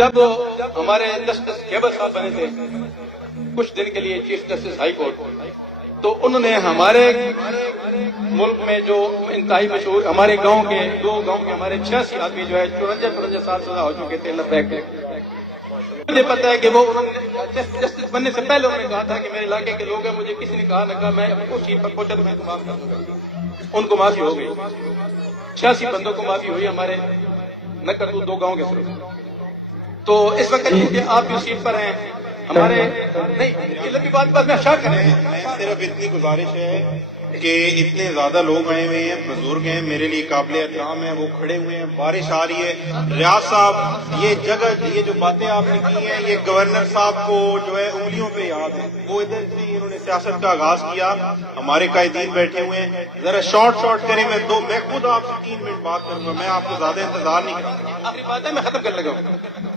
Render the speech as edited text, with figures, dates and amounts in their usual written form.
جب ہمارے justice cable صاحب بنے تھے کچھ دن کے لیے چیف جسٹس ہائی کورٹ، تو انہوں نے ہمارے ملک میں جو انتہائی مشہور ہمارے گاؤں کے ہمارے 86 آدمی جو ہے 54 سال سزا ہو چکے تھے لبیک، مجھے پتا ہے کہ وہ جسٹس بننے سے پہلے انہوں نے کہا تھا کہ میرے علاقے کے لوگ ہیں، مجھے کسی نے کہا نہ کہا میں اس چیز پر پہنچا تو میں کو معاف کر دوں گا۔ ان کو معافی ہو گئی، 86 بندوں کو معافی ہوئی ہمارے نہ کر دو گاؤں کے صرف۔ تو اس وقت کہ آپ بھی سیٹ پر ہیں ہمارے نہیں لمبی بات میں شاہ کریں، صرف اتنی گزارش ہے کہ اتنے زیادہ لوگ آئے ہوئے ہیں، بزرگ ہیں، میرے لیے قابل احترام ہیں، وہ کھڑے ہوئے ہیں، بارش آ رہی ہے۔ ریاض صاحب یہ جگہ یہ جو باتیں آپ نے کی ہیں یہ گورنر صاحب کو جو ہے انگلیوں پہ یاد ہے، وہ ادھر سے انہوں نے سیاست کا آغاز کیا، ہمارے قائدین بیٹھے ہوئے ہیں، ذرا شارٹ کریں، میں خود آپ سے 3 منٹ بات کروں گا، میں آپ کو زیادہ انتظار نہیں کروں گا۔ آخری بات ہے میں ختم کرنے لگا ہوں۔